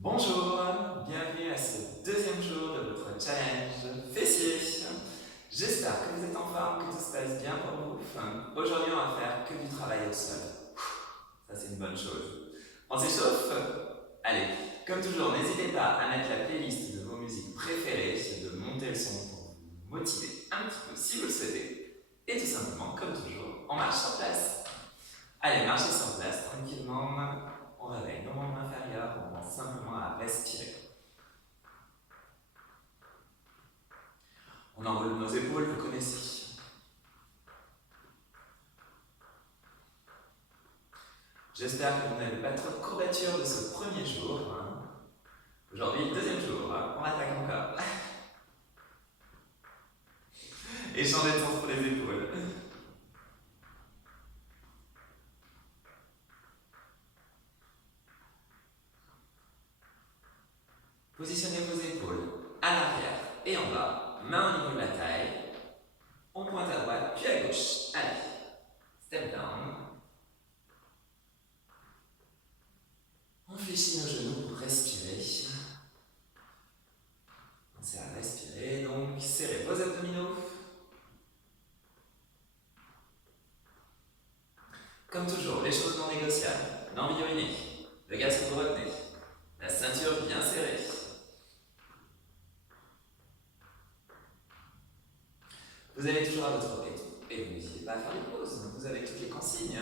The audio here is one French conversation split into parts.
Bonjour, bienvenue à ce deuxième jour de votre challenge fessier. J'espère que vous êtes en forme, que tout se passe bien pour vous. Aujourd'hui, on va faire que du travail au sol. Ça, c'est une bonne chose. On s'échauffe? Allez, comme toujours, n'hésitez pas à mettre la playlist de vos musiques préférées, de monter le son pour vous motiver un petit peu si vous le souhaitez. Et tout simplement, comme toujours, on marche sur place. Allez, marchez sur place tranquillement. On réveille nos membres inférieurs, on commence simplement à respirer. On enroule nos épaules, vous connaissez. J'espère que vous n'avez pas trop de courbatures de ce premier jour. Aujourd'hui, deuxième jour, on attaque encore. Et changez de sens pour les épaules. Positionnez vos épaules à l'arrière et en bas, main au niveau de la taille. On pointe à droite, puis à gauche. Allez, step down. On fléchit nos genoux pour respirer. Pensez à respirer, donc serrez vos abdominaux. Comme toujours, les choses non négociables. L'envie d'uriner, le gaz que vous retenez, la ceinture bien serrée. Vous avez toujours à votre rythme et vous n'hésitez pas à faire des pauses. Vous avez toutes les consignes.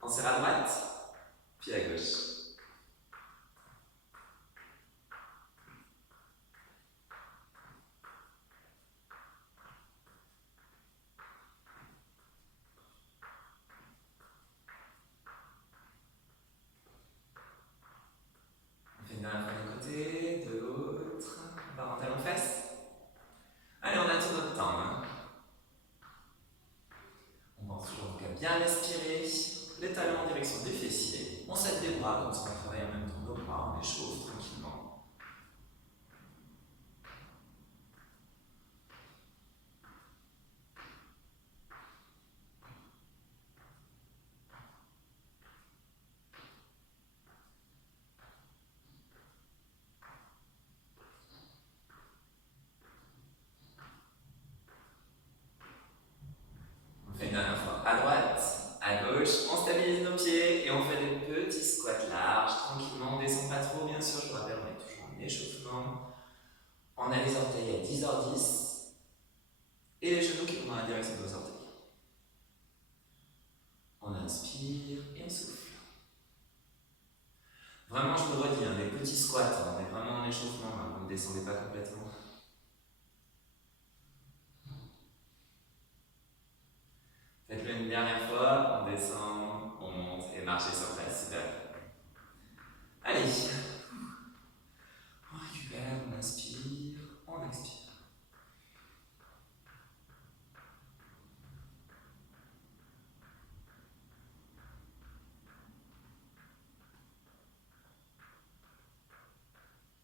On serre à droite, puis à gauche. On fait une dernière fois d'un côté, de l'autre. On part en talon fesse. Allez, on a tout notre temps. On pense toujours qu'à bien respirer. Les talons en direction des fessiers. On s'aide des bras comme ça on travaille en même temps nos bras. On échauffe tranquillement. On fait une dernière fois à droite, à gauche. On stabilise nos pieds et on fait des petits squats larges. Tranquillement, on descend pas trop, bien sûr. Je vous rappelle, on est toujours en échauffement. On a les orteils à 10h10 et les genoux qui vont dans la direction de vos orteils. On inspire et on souffle. Vraiment, je le redis, des petits squats, on est vraiment en échauffement, vous ne descendez pas complètement. Faites-le une dernière fois, on descend, on monte et marchez sur place, super. Allez, on récupère, on inspire, on expire.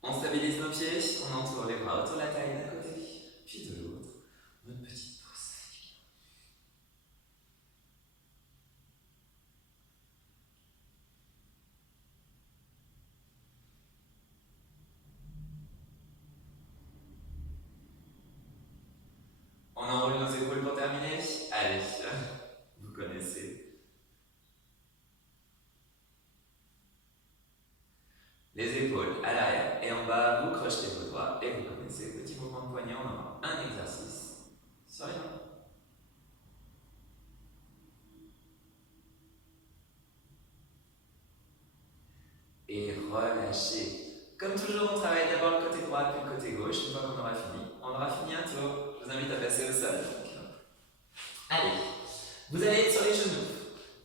On stabilise nos pieds, on entoure les bras autour de la taille d'un côté, puis de l'autre. Notre petite pause. On enroule nos épaules pour terminer. Allez, vous connaissez. Les épaules à l'arrière et en bas, vous crochetez vos doigts et vous connaissez. Petit mouvement de poignet, on aura un exercice sur les mains. Et relâchez. Comme toujours, on travaille d'abord le côté droit puis le côté gauche. Une fois qu'on aura fini, on aura fini un tour. Je vous invite à passer au sol. Allez, vous allez être sur les genoux.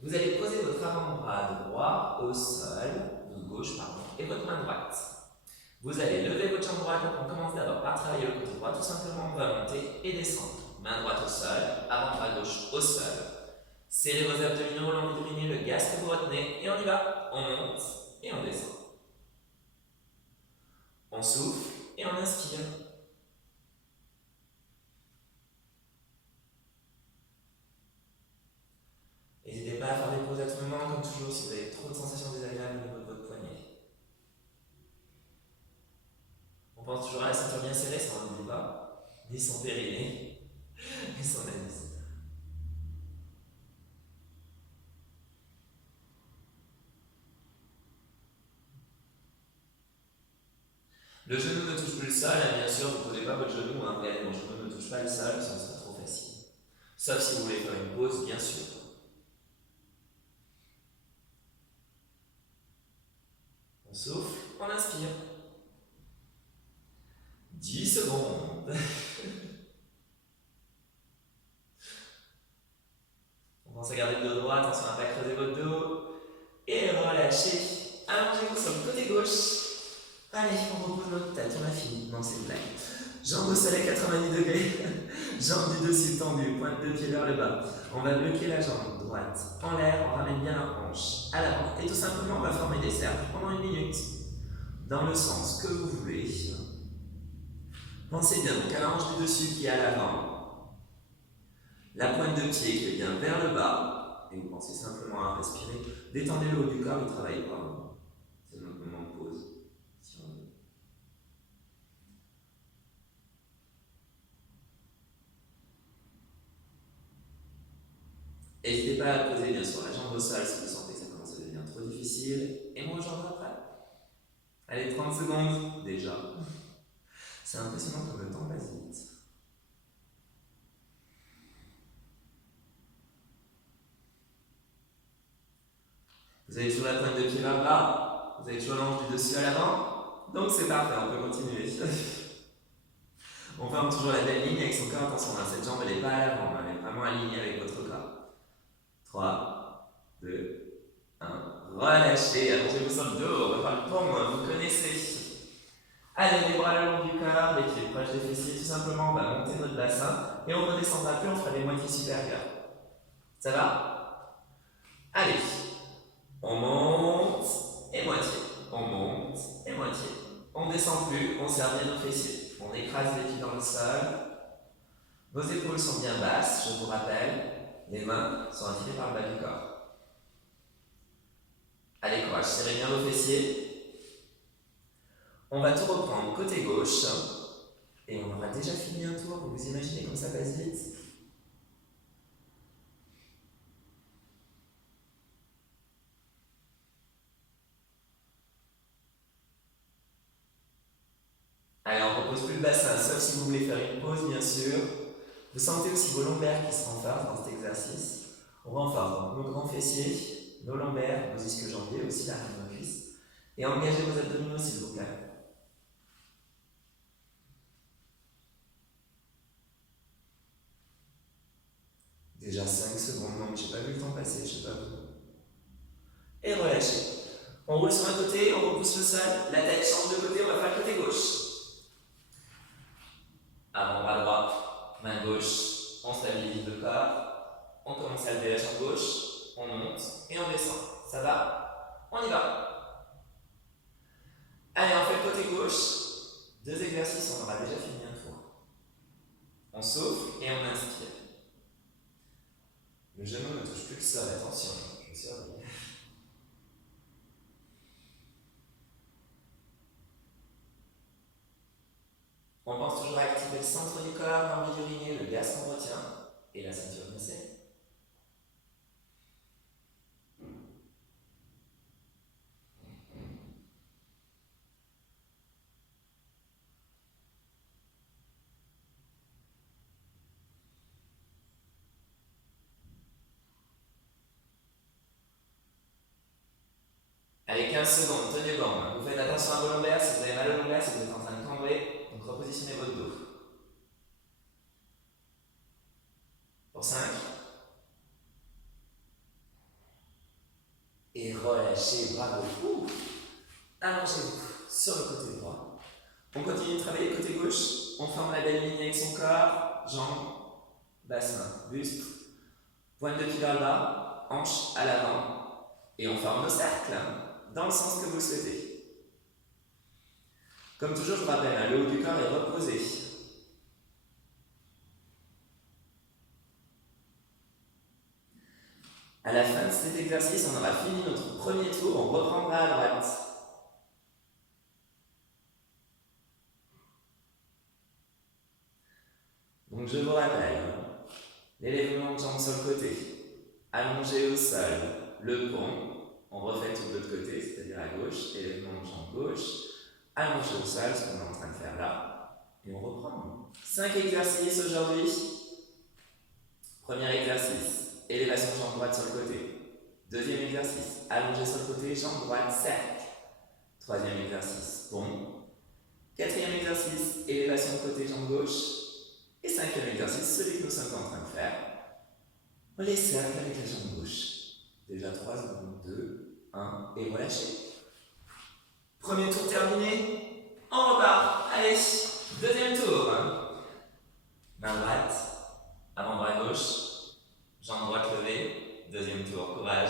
Vous allez poser votre avant-bras droit au sol, gauche, pardon, et votre main droite. Vous allez lever votre jambe droite, donc on commence d'abord par travailler le côté droit, tout simplement on va monter et descendre. Main droite au sol, avant-bras gauche au sol. Serrez vos abdominaux, l'envie de diminuer le gaz que vous retenez, et on y va. On monte et on descend. On souffle et on inspire. N'hésitez pas à faire des pauses à tout moment. toujours si vous avez trop de sensations désagréables au niveau de votre poignet. On pense toujours à la ceinture bien serrée, ça on n'oublie pas, ni son périnée, ni son anus. Le genou ne touche plus le sol, et bien sûr, vous ne posez pas votre genou, hein. Regardez, mon genou ne touche pas le sol, ça sera trop facile. Sauf si vous voulez faire une pause, bien sûr. On souffle, on inspire. 10 secondes. On pense à garder le dos droit, attention à ne pas creuser votre dos. Et relâchez. Allongez-vous sur le côté gauche. Allez, on repose notre tête, on a fini. Non, c'est une blague. Jambes au sol à 90 degrés. Jambes du dessus tendues, pointe de pied vers le bas. On va bloquer la jambe droite en l'air, on ramène bien la hanche à l'avant. Et tout simplement, on va former des cercles pendant 1 minute. Dans le sens que vous voulez. Pensez bien donc à la hanche du dessus qui est à l'avant. La pointe de pied qui est bien vers le bas. Et vous pensez simplement à respirer. Détendez le haut du corps, il ne travaille pas. C'est notre moment de pause. N'hésitez pas à poser bien sûr la jambe au sol si vous sentez que ça commence à devenir trop difficile. Et moi, j'en après. Allez, 30 secondes déjà. C'est impressionnant comme le temps passe vite. Vous avez toujours la pointe de pied vers le bas. Vous avez toujours l'angle du dessus à l'avant. Donc c'est parfait, on peut continuer. On forme toujours la belle ligne avec son corps. Attention, cette jambe elle n'est pas à l'avant, elle est vraiment alignée avec votre corps. 3, 2, 1. Relâchez, allongez-vous sur le dos, on va faire le pont, vous connaissez. Allez, les bras le long du corps, les pieds proches des fessiers, tout simplement, on va monter notre bassin et on ne redescendra plus, on fera les moitiés supérieures. Ça va? Allez, on monte et moitié, on monte et moitié. On ne descend plus, on serre bien nos fessiers. On écrase les pieds dans le sol. Nos épaules sont bien basses, je vous rappelle. Les mains sont attirées par le bas du corps. Allez, courage, serrez bien vos fessiers. On va tout reprendre côté gauche. Et on aura déjà fini un tour. Vous imaginez comme ça passe vite? Allez, on repose plus le bassin, sauf si vous voulez faire une pause, bien sûr. Vous sentez aussi vos lombaires qui se renforcent dans cet exercice. On renforce donc nos grands fessiers, nos lombaires, nos ischio-jambiers, aussi l'arrière de nos cuisses. Et engagez vos abdominaux, s'il vous plaît. Déjà 5 secondes, non, j'ai pas vu le temps passer, je sais pas vous. Et relâchez. On roule sur un côté, on repousse le sol, la tête change de côté, on va faire le côté gauche. Avant-bras droit, main gauche, on stabilise le corps, on commence à lever la jambe gauche, on monte et on descend. Ça va? On y va. Allez, on fait le côté gauche. 2 exercices, on aura déjà fini un tour. On souffle et on inspire. Le genou ne touche plus le sol, attention, je surveille. On pense toujours à activer le centre du corps, l'envie d'uriner, le gaz qu'on retient et la ceinture bien serrée. Allez, 15 secondes, tenez bon. Vous faites attention à vos lombaires, si vous avez mal aux lombaires, si vous êtes en train de cambrer, donc repositionnez votre dos. Pour 5. Et relâchez, bravo. Allongez-vous sur le côté droit. On continue de travailler côté gauche. On forme la belle ligne avec son corps, jambes, bassin, buste, pointe de pied vers le bas, hanche à l'avant. Et on forme nos cercles dans le sens que vous souhaitez. Comme toujours, je vous rappelle, le haut du corps est reposé. À la fin de cet exercice, on aura fini notre premier tour, on reprendra à droite. Donc je vous rappelle, l'élévement de jambes sur le côté, allongé au sol, le pont, on refait tout de l'autre côté, c'est-à-dire à gauche, élévement de jambe gauche, allongé au sol, ce qu'on est en train de faire là, et on reprend. 5 exercices aujourd'hui. Premier exercice, élévation de jambe droite sur le côté. Deuxième exercice, allongé sur le côté, jambe droite, cercle. Troisième exercice, pont. Quatrième exercice, élévation de côté, jambe gauche. Et cinquième exercice, celui que nous sommes en train de faire, les cercles avec la jambe gauche. Déjà 3 secondes, 2, 1, et relâchez. Premier tour terminé, on repart. Allez, deuxième tour. Main droite, avant-bras gauche, jambe droite levée. Deuxième tour, courage.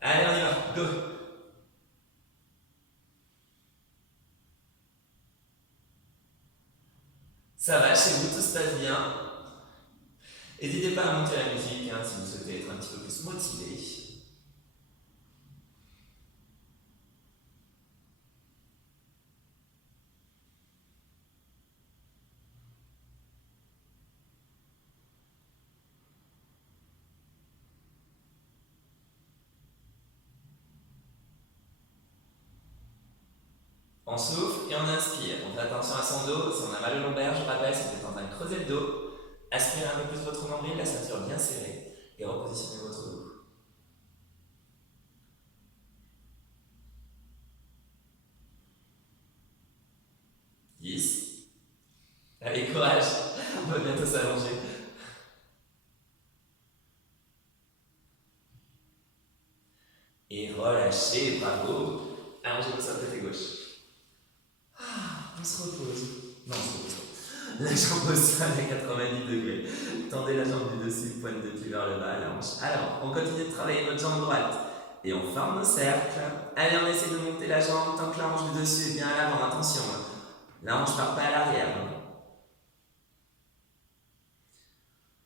Allez, on y va, go. Ça va, chez vous, tout se passe bien. N'hésitez pas à monter la musique si vous souhaitez être un petit peu plus motivé. On souffle et on inspire. On fait attention à son dos. Si on a mal au lombaire, je rappelle, si vous êtes en train de creuser le dos, aspirez un peu plus votre nombril, la ceinture bien serrée, et repositionnez votre dos. 10. Allez, courage, on va bientôt s'allonger. Et relâchez, bravo. Allongez-vous sur le côté gauche. On se repose. Non, on se repose pas. La jambe au sol à 90 degrés. Tendez la jambe du dessus, pointe de pied vers le bas, la hanche. Alors, on continue de travailler notre jambe droite. Et on forme nos cercles. Allez, on essaie de monter la jambe tant que la hanche du dessus est bien à l'avant. Attention, la hanche ne part pas à l'arrière.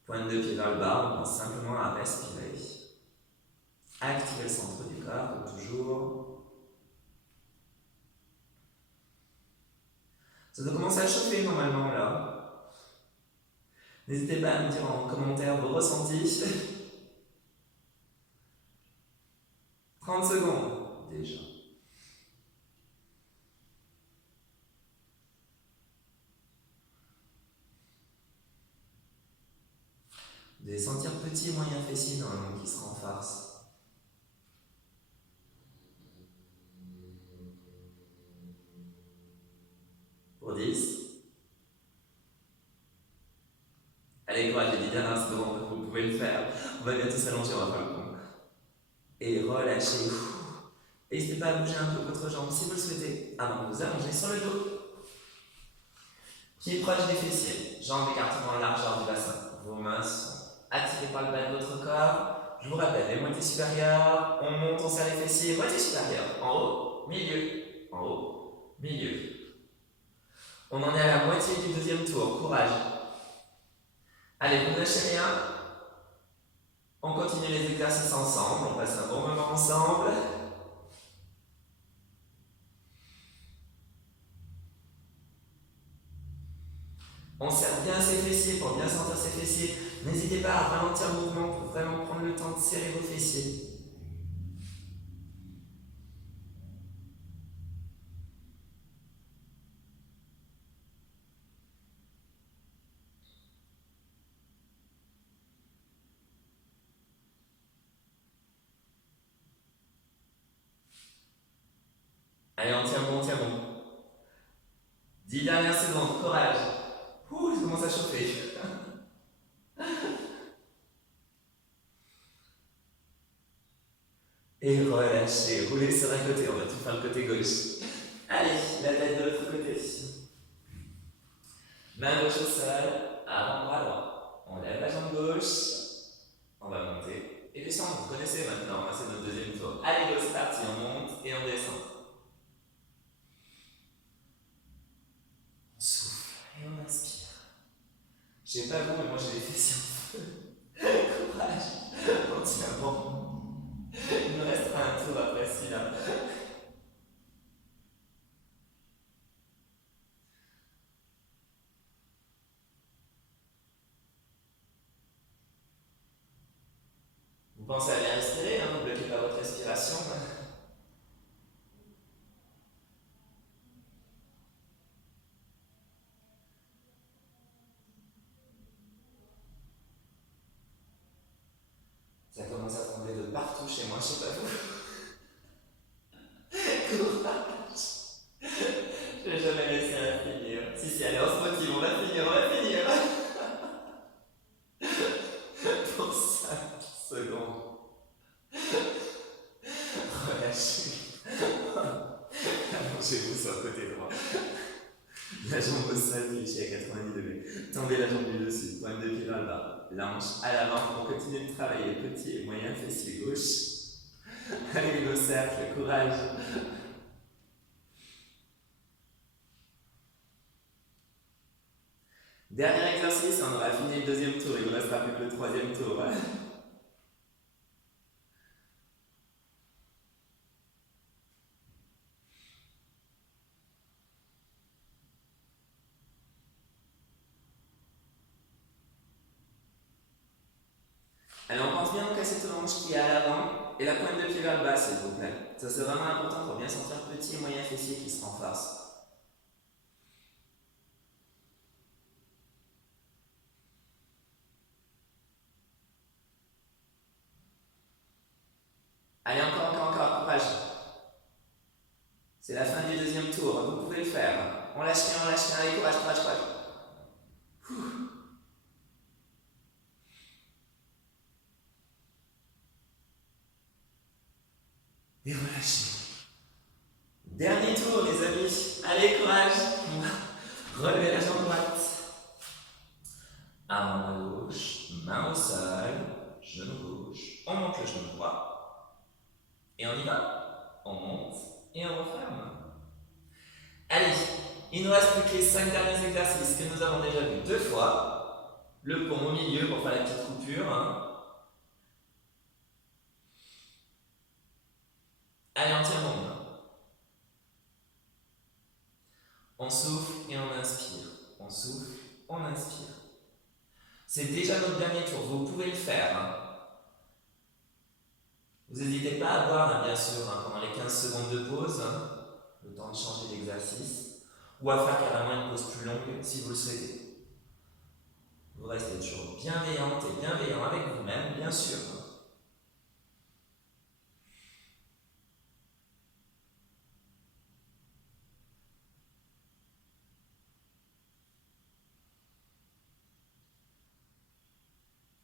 Pointe de pied vers le bas, on pense simplement à respirer. Activez le centre du corps, comme toujours. Ça doit commencer à chauffer normalement là. N'hésitez pas à me dire en commentaire vos ressentis. 30 secondes déjà. Vous allez sentir petit et moyen fessier normalement qui sera en farce. Pour 10. Allez, courage, les 10 dernières secondes, vous pouvez le faire. On va bientôt s'allonger, on va faire le pont. Et relâchez. N'hésitez pas à bouger un peu votre jambe si vous le souhaitez avant de vous allonger sur le dos. Pieds proches des fessiers, jambes écartées en largeur du bassin. Vos mains sont attirées par le bas de votre corps. Je vous rappelle, les moitiés supérieures, on monte, on serre les fessiers, moitié supérieure, en haut, milieu, en haut, milieu. On en est à la moitié du deuxième tour, courage. Allez, vous ne lâchez rien. On continue les exercices ensemble, on passe un bon moment ensemble. On serre bien ses fessiers pour bien sentir ses fessiers. N'hésitez pas à ralentir le mouvement pour vraiment prendre le temps de serrer vos fessiers. Allez, on tient bon, on tient bon. 10 dernières secondes, courage. Ouh, ça commence à chauffer. Et relâchez, roulez sur un côté, on va tout faire le côté gauche. Allez, la tête de l'autre côté. Main gauche au sol, avant-bras droit. On lève la jambe gauche, on va monter et descendre. Vous connaissez maintenant, c'est notre deuxième tour. Allez, go, c'est parti, on monte et on descend. On souffle et on inspire. Je sais pas vous, mais moi j'ai les fessiers en feu. courage. On tient bon. Il nous restera un tour après celui-là. Vous pensez à bien respirer, hein, ne bloquez pas votre respiration. Ça commence à tomber de partout chez moi, je sais pas vous. Courage. Je vais jamais laisser à finir. Si, allez, on se motive, on va finir, on va finir. Pour 5 secondes. Relâchez. Allongez-vous sur le côté droit. La jambe au sol, fléchie à 90 degrés. Tendez la jambe du dessus, pointe de pied vers le bas. La hanche à l'avant. On continue de travailler petit et moyen fessier gauche. Allez, le cercle, courage. Dernier exercice, on aura fini le deuxième tour. Il ne restera plus que le troisième tour. Allez, on pense bien donc à cette hanche qui est à l'avant et la pointe de pied vers le bas, s'il vous plaît. Ça, c'est vraiment important pour bien sentir petit et moyen fessier qui se renforce. Allez, encore, courage. C'est la fin du deuxième tour, vous pouvez le faire. On lâche rien, allez, courage. Et relâchez. Dernier tour, les amis. Allez, courage. Relevez la jambe droite. Main gauche, main au sol, genou gauche. On monte le genou droit. Et on y va. On monte et on referme. Allez, il nous reste plus que les 5 derniers exercices que nous avons déjà vus 2 fois. Le pont au milieu pour faire la petite coupure. Allez, on tient bon. On souffle et on inspire. On souffle, on inspire. C'est déjà notre dernier tour, vous pouvez le faire. Vous n'hésitez pas à boire, bien sûr, pendant les 15 secondes de pause, le temps de changer d'exercice, ou à faire carrément une pause plus longue si vous le souhaitez. Vous restez toujours bienveillante et bienveillant avec vous-même, bien sûr.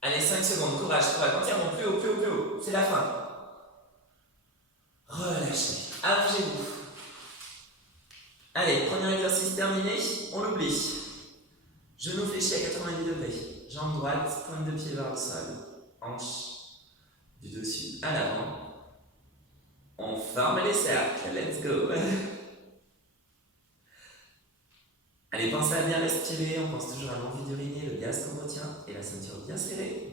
Allez, 5 secondes, courage, on tient bon, plus haut, c'est la fin. Relâchez, allongez-vous. Allez, premier exercice terminé, on l'oublie. Genou fléchi à 90 degrés, jambe droite, pointe de pied vers le sol, hanche du dessus à l'avant. On forme les cercles, let's go. Allez, pensez à bien respirer, on pense toujours à l'envie d'uriner, le gaz qu'on retient et la ceinture bien serrée.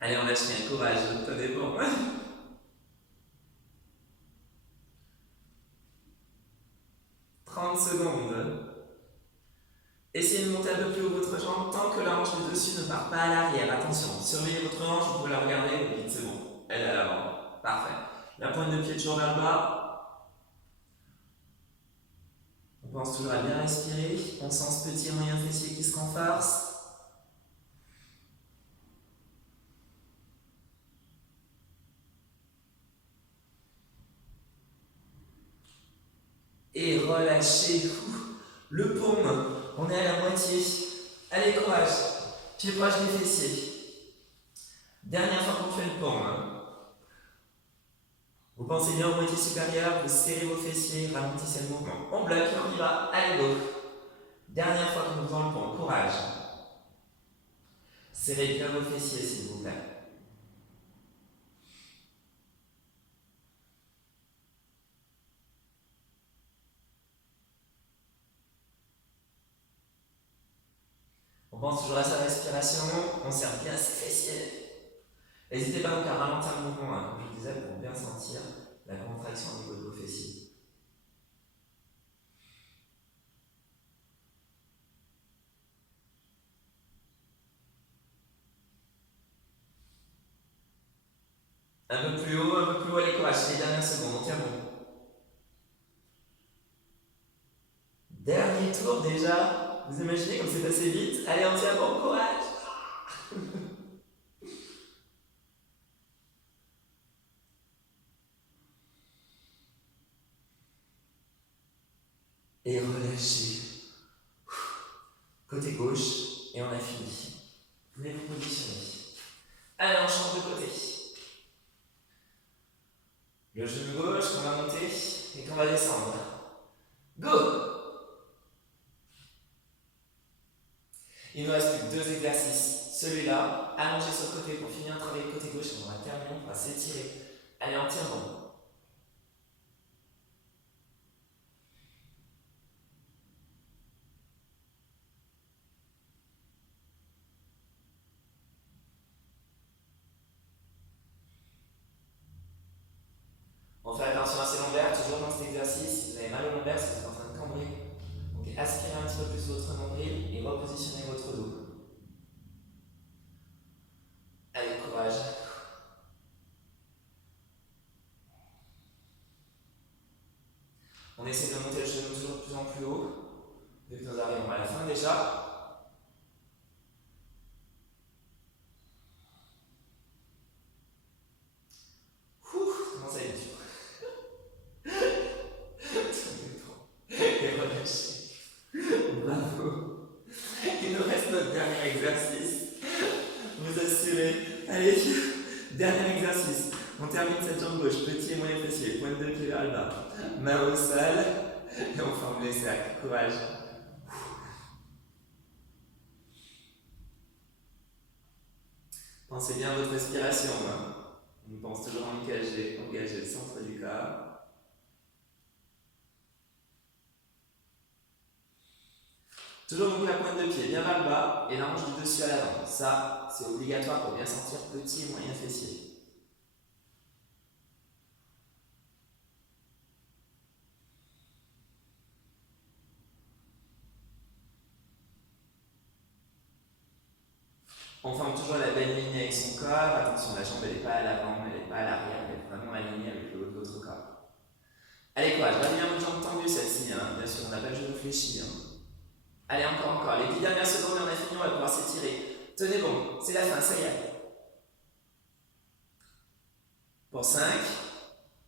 Allez, on lâche rien, courage, tenez bon. 30 secondes. Essayez de monter un peu plus haut votre jambe tant que la hanche du dessus ne part pas à l'arrière. Attention, surveillez votre hanche, vous pouvez la regarder, vous dites c'est bon, elle est à l'avant. Parfait. La pointe de pied toujours vers le bas. On pense toujours à bien respirer. On sent ce petit et moyen fessier qui se renforce. Et relâchez le paume. On est à la moitié. Allez, courage. Pied proche des fessiers. Dernière fois qu'on fait le paume. Vous pensez bien aux moitiés supérieures, vous serrez vos fessiers, ralentissez le mouvement. On bloque et on y va. Allez, go. Dernière fois que nous faisons le paume. Courage. Serrez bien vos fessiers, s'il vous plaît. pense toujours à sa respiration, on serre bien ses fessiers. N'hésitez pas donc à ralentir le mouvement, hein, comme je le disais, pour bien sentir la contraction au niveau de vos fessiers. Un peu plus haut, allez, courage, c'est les dernières secondes, on tient bon. Dernier tour déjà, vous imaginez comme c'est passé vite? Allez, on tient bon, courage! Et relâchez. Côté gauche, et on a fini. Venez vous positionner. Allez, on change de côté. Le genou gauche qu'on va monter et qu'on va descendre. Go! Il nous reste plus que 2 exercices. Celui-là, allongé sur le côté pour finir un travail côté gauche. On va terminer, on va s'étirer. Allez, on tient bon. On fait attention à ses lombaires, toujours dans cet exercice. Si vous avez mal aux lombaires, c'est que vous êtes en train de cambrer. Donc aspirez un petit peu plus votre nombril et repositionnez votre dos. Allez, courage. On essaie de monter le genou toujours de plus en plus haut. Vu que nous arrivons à la fin déjà. Comment ça y est dur. Et relâchez. Bravo. Il nous reste notre dernier exercice. Vous assurez. Allez, dernier exercice. On termine cette jambe gauche, petit et moyen fessier, pointe de pied vers le bas, main au sol, et on forme les cercles. Courage. Pensez bien à votre respiration. Hein. On pense toujours à engager le centre du corps. Toujours donc la pointe de pied bien vers le bas et la hanche du dessus à l'avant. Ça, c'est obligatoire pour bien sentir petit et moyen fessier. On forme toujours la belle ligne avec son corps. Attention, la jambe elle n'est pas à l'avant, elle n'est pas à l'arrière, elle est vraiment alignée avec le haut de votre corps. Allez, courage, gardez bien votre jambe tendue celle-ci. Hein. Bien sûr, on n'a pas le genou fléchi. Hein. Allez, encore. Les 10 dernières secondes et on a fini, on va pouvoir s'étirer. Tenez bon, c'est la fin, ça y est. Pour 5,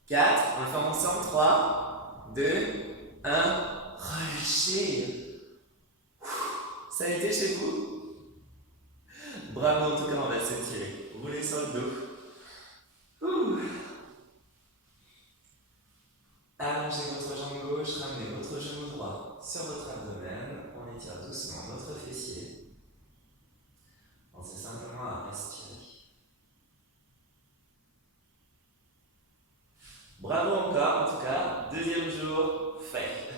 4, on le fait ensemble. 3, 2, 1. Relâchez. Ça a été chez vous? Bravo, en tout cas, on va s'étirer. Roulez sur le dos. Allongez votre jambe gauche, ramenez votre genou droit sur votre abdomen. On étire doucement votre fessier. Pensez simplement à respirer. Bravo encore, en tout cas, deuxième jour fait.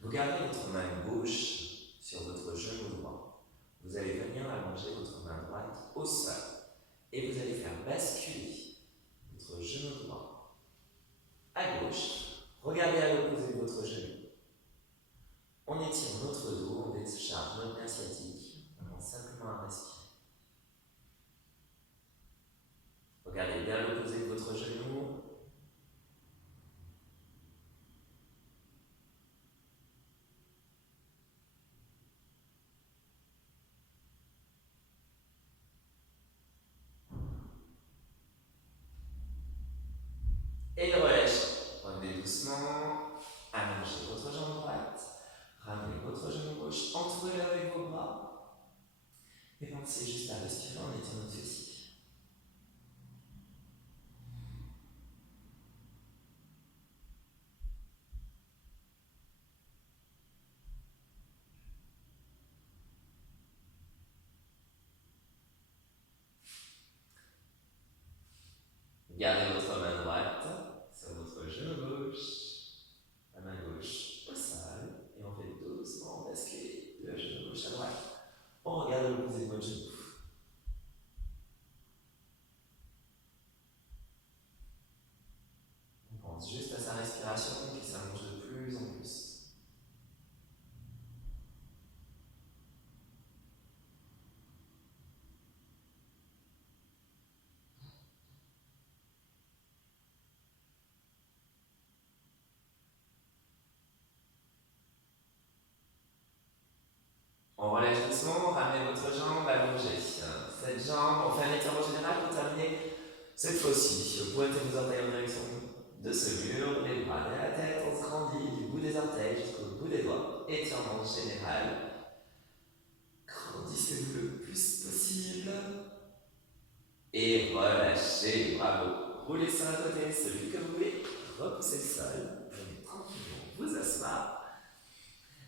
Vous gardez votre main gauche sur votre genou droit. Vous allez venir allonger votre main droite au sol. Et vous allez faire basculer votre genou droit à gauche. Regardez à l'opposé de votre genou. On étire notre dos, on décharge notre nerf sciatique. On commence simplement à respirer. Regardez bien l'opposé de votre genou. Et relâchez. Revenez doucement. Allongez votre jambe droite. Ramenez votre genou gauche. Entourez-le avec vos bras. Et pensez juste à respirer en étirant notre fessier. Gardez votre main droite sur votre genou gauche, la main gauche au sol, et on fait doucement basculer de genou gauche à droite. On regarde l'opposé de votre genou. On pense juste à sa respiration qui s'allonge de plus en plus. On relève doucement, ramenez votre jambe allongée. Cette jambe, on fait un étirement général pour terminer cette fois-ci. Vous pointez vos orteils en direction de ce mur, les bras derrière la tête, on se grandit du bout des orteils jusqu'au bout des doigts. Étirement général. Grandissez-vous le plus possible. Et relâchez, bravo. Roulez sur un côté, celui que vous voulez. Repoussez le sol. Venez tranquillement vous asseoir.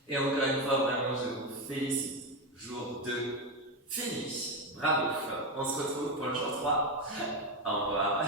Et encore une fois, vraiment, je vous félicite. Jour 2, fini. Bravo. On se retrouve pour le jour 3. Au revoir.